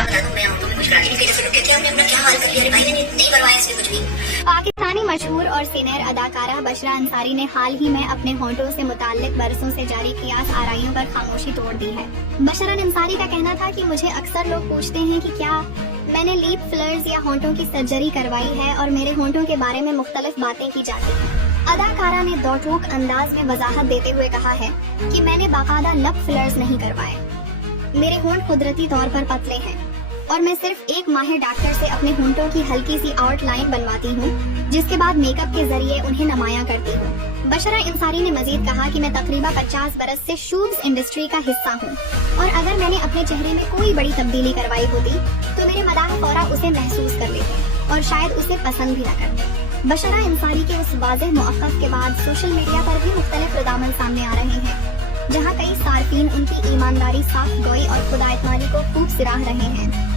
آپ بتا دوں میں ہونٹوں میں کچھ کراتی نہیں، پھر لوگ کہتے ہیں آپ نے اپنا کیا حال کر لیا، ارے بھائی نے نہیں کروایا اس میں کچھ بھی۔ پاکستانی مشہور اور سینئر اداکارہ بشرا انصاری نے حال ہی میں اپنے ہونٹوں سے متعلق برسوں سے جاری قیاس آرائیوں پر خاموشی توڑ دی ہے۔ بشرا انصاری کا کہنا تھا کہ مجھے اکثر لوگ پوچھتے ہیں کہ کیا میں نے لیپ فلرز یا ہونٹوں کی سرجری کروائی ہے اور میرے ہونٹوں کے بارے میں مختلف باتیں کی جاتی ہیں۔ اداکارہ نے دو ٹوک انداز میں وضاحت دیتے ہوئے کہا ہے کہ میں نے باقاعدہ لپ فلرز نہیں کروائے، میرے ہونٹ قدرتی طور پر پتلے ہیں اور میں صرف ایک ماہر ڈاکٹر سے اپنے ہونٹوں کی ہلکی سی آؤٹ لائن بنواتی ہوں، جس کے بعد میک اپ کے ذریعے انہیں نمایاں کرتی ہوں۔ بشرا انصاری نے مزید کہا کہ میں تقریباً 50 برس سے شوز انڈسٹری کا حصہ ہوں اور اگر میں نے اپنے چہرے میں کوئی بڑی تبدیلی کروائی ہوتی تو میرے مداح فورا اسے محسوس کر لیتے اور شاید اسے پسند بھی نہ کرتے۔ بشرا انصاری کے اس واضح موقف کے بعد سوشل میڈیا پر بھی مختلف ردعمل سامنے آ رہے ہیں، جہاں کئی صارفین ان کی ایمانداری، صاف گوئی اور خود اعتمادی کو خوب سراہ رہے ہیں۔